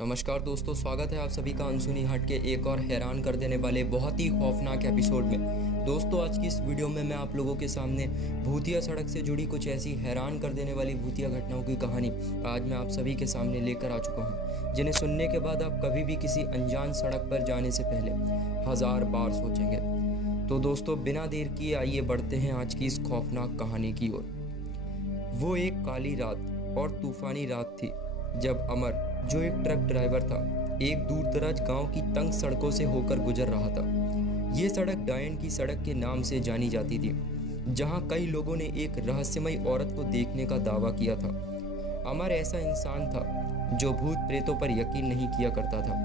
नमस्कार दोस्तों, स्वागत है आप सभी का अनसुनी हट के एक और हैरान कर देने वाले बहुत ही खौफनाक एपिसोड में। दोस्तों, आज की इस वीडियो में मैं आप लोगों के सामने भूतिया सड़क से जुड़ी कुछ ऐसी हैरान कर देने वाली भूतिया घटनाओं की कहानी आज मैं आप सभी के सामने लेकर आ चुका हूँ, जिन्हें सुनने के बाद आप कभी भी किसी अनजान सड़क पर जाने से पहले 1000 बार सोचेंगे। तो दोस्तों, बिना देर किए आइए बढ़ते हैं आज की इस खौफनाक कहानी की ओर। वो एक काली रात और तूफानी रात थी जब अमर, जो एक ट्रक ड्राइवर था, एक दूर दराज गांव की तंग सड़कों से होकर गुजर रहा था। ये सड़क डायन की सड़क के नाम से जानी जाती थी, जहां कई लोगों ने एक रहस्यमयी औरत को देखने का दावा किया था। अमर ऐसा इंसान था जो भूत प्रेतों पर यकीन नहीं किया करता था,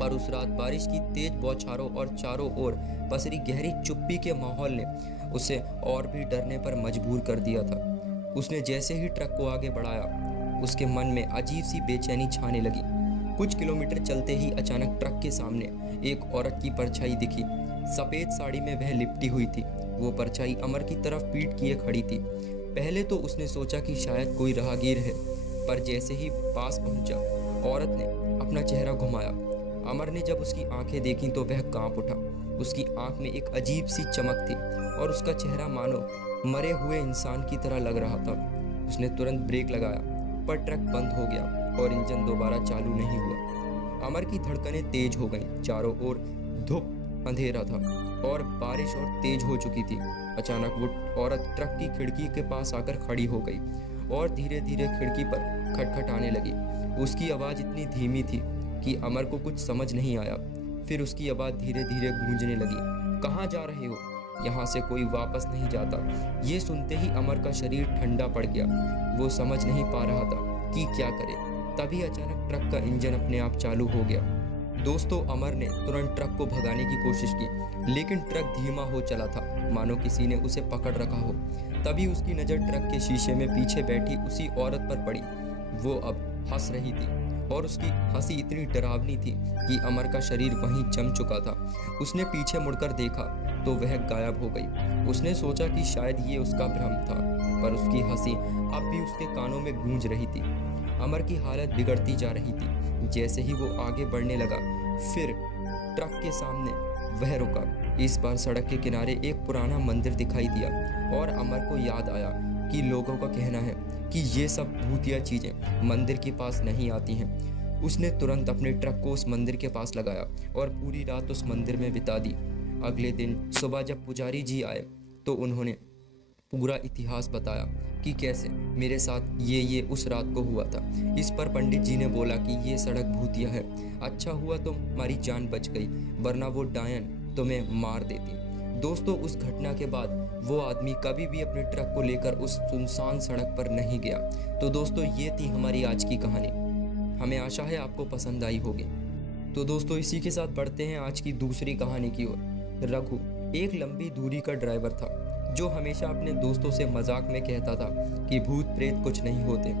पर उस रात बारिश की तेज बौछारों और चारों ओर पसरी गहरी चुप्पी के माहौल ने उसे और भी डरने पर मजबूर कर दिया था। उसने जैसे ही ट्रक को आगे बढ़ाया, उसके मन में अजीब सी बेचैनी छाने लगी। कुछ किलोमीटर चलते ही अचानक ट्रक के सामने एक औरत की परछाई दिखी। सफ़ेद साड़ी में वह लिपटी हुई थी। वो परछाई अमर की तरफ पीठ किए खड़ी थी। पहले तो उसने सोचा कि शायद कोई राहगीर है, पर जैसे ही पास पहुंचा, औरत ने अपना चेहरा घुमाया। अमर ने जब उसकी आंखें देखी तो वह कांप उठा। उसकी आंख में एक अजीब सी चमक थी और उसका चेहरा मानो मरे हुए इंसान की तरह लग रहा था। उसने तुरंत ब्रेक लगाया, पर ट्रक बंद हो गया और इंजन दोबारा चालू नहीं हुआ। अमर की धड़कनें तेज हो गईं। चारों ओर धूप, अंधेरा था और बारिश और तेज हो चुकी थी। अचानक वो औरत ट्रक की खिड़की के पास आकर खड़ी हो गई और धीरे धीरे खिड़की पर खटखटाने लगी। उसकी आवाज़ इतनी धीमी थी कि अमर को कुछ समझ नहीं आया। फिर उसकी आवाज़ धीरे धीरे गूंजने लगी, कहाँ जा रहे हो? यहाँ से कोई वापस नहीं जाता। ये सुनते ही अमर का शरीर ठंडा पड़ गया। वो समझ नहीं पा रहा था कि क्या करे। तभी अचानक ट्रक का इंजन अपने आप चालू हो गया। दोस्तों, अमर ने तुरंत ट्रक को भगाने की कोशिश की, लेकिन ट्रक धीमा हो चला था, मानो किसी ने उसे पकड़ रखा हो। तभी उसकी नज़र ट्रक के शीशे में पीछे बैठी उसी औरत पर पड़ी। वो अब हंस रही थी और उसकी हंसी इतनी डरावनी थी कि अमर का शरीर वहीं जम चुका था। उसने पीछे मुड़कर देखा तो वह गायब हो गई। उसने सोचा कि शायद ये उसका भ्रम था, पर उसकी हंसी अब भी उसके कानों में गूंज रही थी। अमर की हालत बिगड़ती जा रही थी। जैसे ही वो आगे बढ़ने लगा, फिर ट्रक के सामने वह रुका। इस बार सड़क के किनारे एक पुराना मंदिर दिखाई दिया और अमर को याद आया कि लोगों का कहना है कि ये सब भूतिया चीज़ें मंदिर के पास नहीं आती हैं। उसने तुरंत अपने ट्रक को उस मंदिर के पास लगाया और पूरी रात उस मंदिर में बिता दी। अगले दिन सुबह जब पुजारी जी आए तो उन्होंने पूरा इतिहास बताया कि कैसे मेरे साथ ये उस रात को हुआ था। इस पर पंडित जी ने बोला कि ये सड़क भूतिया है। अच्छा हुआ तो हमारी जान बच गई, वरना वो डायन तुम्हें मार देती। दोस्तों, उस घटना के बाद वो आदमी कभी भी अपने ट्रक को लेकर उस सुनसान सड़क पर नहीं गया। तो दोस्तों, ये थी हमारी आज की कहानी। हमें आशा है आपको पसंद आई होगी। तो दोस्तों, इसी के साथ बढ़ते हैं आज की दूसरी कहानी की ओर। रघु एक लंबी दूरी का ड्राइवर था जो हमेशा अपने दोस्तों से मजाक में कहता था कि भूत प्रेत कुछ नहीं होते।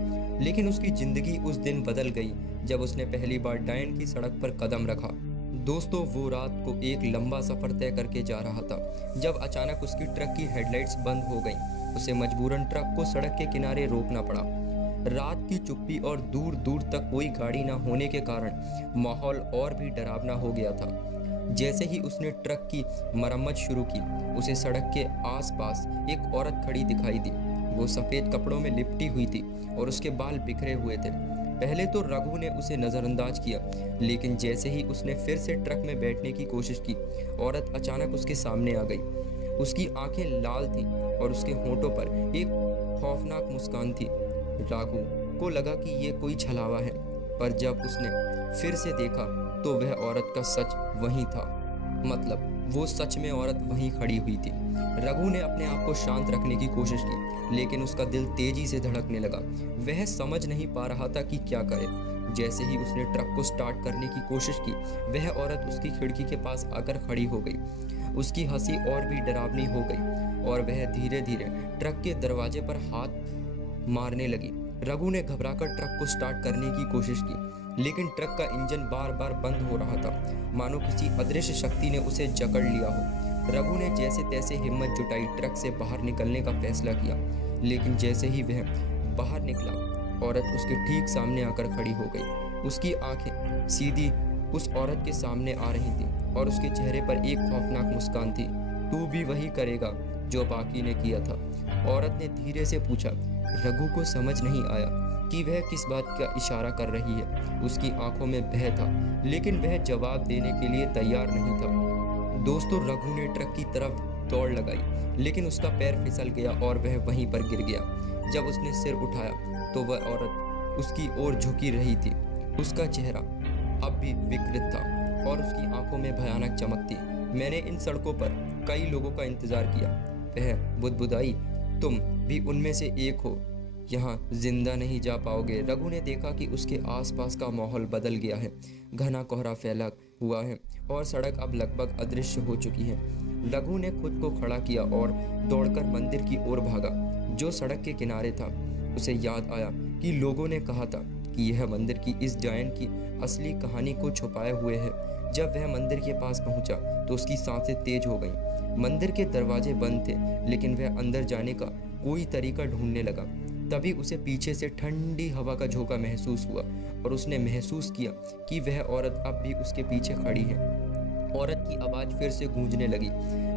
लेकिन उसकी जिंदगी उस दिन बदल गई जब उसने पहली बार डायन की सड़क पर कदम रखा। दोस्तों, वो रात को एक लंबा सफ़र तय करके जा रहा था जब अचानक उसकी ट्रक की हेडलाइट्स बंद हो गईं। उसे मजबूरन ट्रक को सड़क के किनारे रोकना पड़ा। रात की चुप्पी और दूर दूर तक कोई गाड़ी न होने के कारण माहौल और भी डरावना हो गया था। जैसे ही उसने ट्रक की मरम्मत शुरू की, उसे सड़क के आसपास एक औरत खड़ी दिखाई दी। वो सफ़ेद कपड़ों में लिपटी हुई थी और उसके बाल बिखरे हुए थे। पहले तो रघु ने उसे नज़रअंदाज किया, लेकिन जैसे ही उसने फिर से ट्रक में बैठने की कोशिश की, औरत अचानक उसके सामने आ गई। उसकी आंखें लाल थीं और उसके होंठों पर एक खौफनाक मुस्कान थी। रघु को लगा कि ये कोई छलावा है, पर जब उसने फिर से देखा तो वह औरत का सच वहीं था। मतलब वो सच में औरत वहीं खड़ी हुई थी। रघु ने अपने आप को शांत रखने की कोशिश की, लेकिन उसका दिल तेजी से धड़कने लगा। वह समझ नहीं पा रहा था कि क्या करे। जैसे ही उसने ट्रक को स्टार्ट करने की कोशिश की, वह औरत उसकी खिड़की के पास आकर खड़ी हो गई। उसकी हंसी और भी डरावनी हो गई और वह धीरे धीरे ट्रक के दरवाजे पर हाथ मारने लगी। रघु ने घबराकर ट्रक को स्टार्ट करने की कोशिश की, लेकिन ट्रक का इंजन बार बार बंद हो रहा था, मानो किसी अदृश्य शक्ति ने उसे जकड़ लिया हो। रघु ने जैसे तैसे हिम्मत जुटाई, ट्रक से बाहर निकलने का फैसला किया, लेकिन जैसे ही वह बाहर निकला, औरत उसके ठीक सामने आकर खड़ी हो गई। उसकी आंखें सीधी उस औरत के सामने आ रही थीं और उसके चेहरे पर एक खौफनाक मुस्कान थी। तू भी वही करेगा जो बाकी ने किया था? औरत ने धीरे से पूछा। रघु को समझ नहीं आया कि वह किस बात का इशारा कर रही है। उसकी आंखों में भय था, लेकिन वह जवाब देने के लिए तैयार नहीं था। दोस्तों, रघु ने ट्रक की तरफ दौड़ लगाई, लेकिन उसका पैर फिसल गया और वह वहीं पर गिर गया। जब उसने सिर उठाया तो वह औरत उसकी ओर झुकी रही थी। उसका चेहरा अब भी विकृत था और उसकी आंखों में भयानक चमक थी। मैंने इन सड़कों पर कई लोगों का इंतजार किया, वह बुदबुदाई। तुम भी उनमें से एक हो। यहाँ जिंदा नहीं जा पाओगे। रघु ने देखा कि उसके आसपास का माहौल बदल गया है। घना कोहरा फैला हुआ है और सड़क अब लगभग अदृश्य हो चुकी है। रघु ने खुद को खड़ा किया और दौड़कर मंदिर की ओर भागा, जो सड़क के किनारे था। उसे याद आया कि लोगों ने कहा था कि यह मंदिर की इस जायंट की असली कहानी को छुपाए हुए है। जब वह मंदिर के पास पहुंचा तो उसकी सांसें तेज हो गईं। मंदिर के दरवाजे बंद थे, लेकिन वह अंदर जाने का कोई तरीका ढूंढने लगा। तभी उसे पीछे से ठंडी हवा का झोंका महसूस हुआ और उसने महसूस किया कि वह औरत अब भी उसके पीछे खड़ी है। औरत की आवाज़ फिर से गूंजने लगी।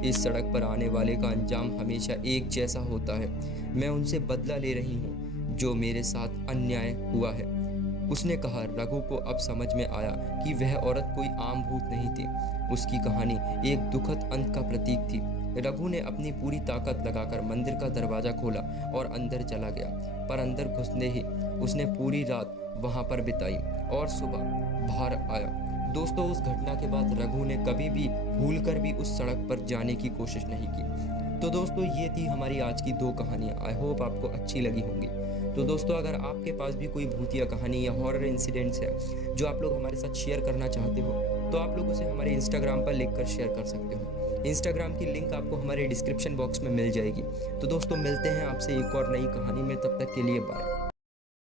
इस सड़क पर आने वाले का अंजाम हमेशा एक जैसा होता है। मैं उनसे बदला ले रही हूँ जो मेरे साथ अन्याय हुआ है, उसने कहा। रघु को अब समझ में आया कि वह औरत कोई आम भूत नहीं थी। उसकी कहानी एक दुखद अंत का प्रतीक थी। रघु ने अपनी पूरी ताकत लगाकर मंदिर का दरवाजा खोला और अंदर चला गया, पर अंदर घुसने ही उसने पूरी रात वहां पर बिताई और सुबह बाहर आया। दोस्तों, उस घटना के बाद रघु ने कभी भी भूलकर भी उस सड़क पर जाने की कोशिश नहीं की। तो दोस्तों, ये थी हमारी आज की 2 कहानियाँ। आई होप आपको अच्छी लगी होंगी। तो दोस्तों, अगर आपके पास भी कोई भूतिया कहानी या हॉरर इंसिडेंट्स है जो आप लोग हमारे साथ शेयर करना चाहते हो, तो आप लोग उसे हमारे इंस्टाग्राम पर लिख कर शेयर कर सकते हो। इंस्टाग्राम की लिंक आपको हमारे डिस्क्रिप्शन बॉक्स में मिल जाएगी। तो दोस्तों, मिलते हैं आपसे एक और नई कहानी में। तब तक के लिए बाय।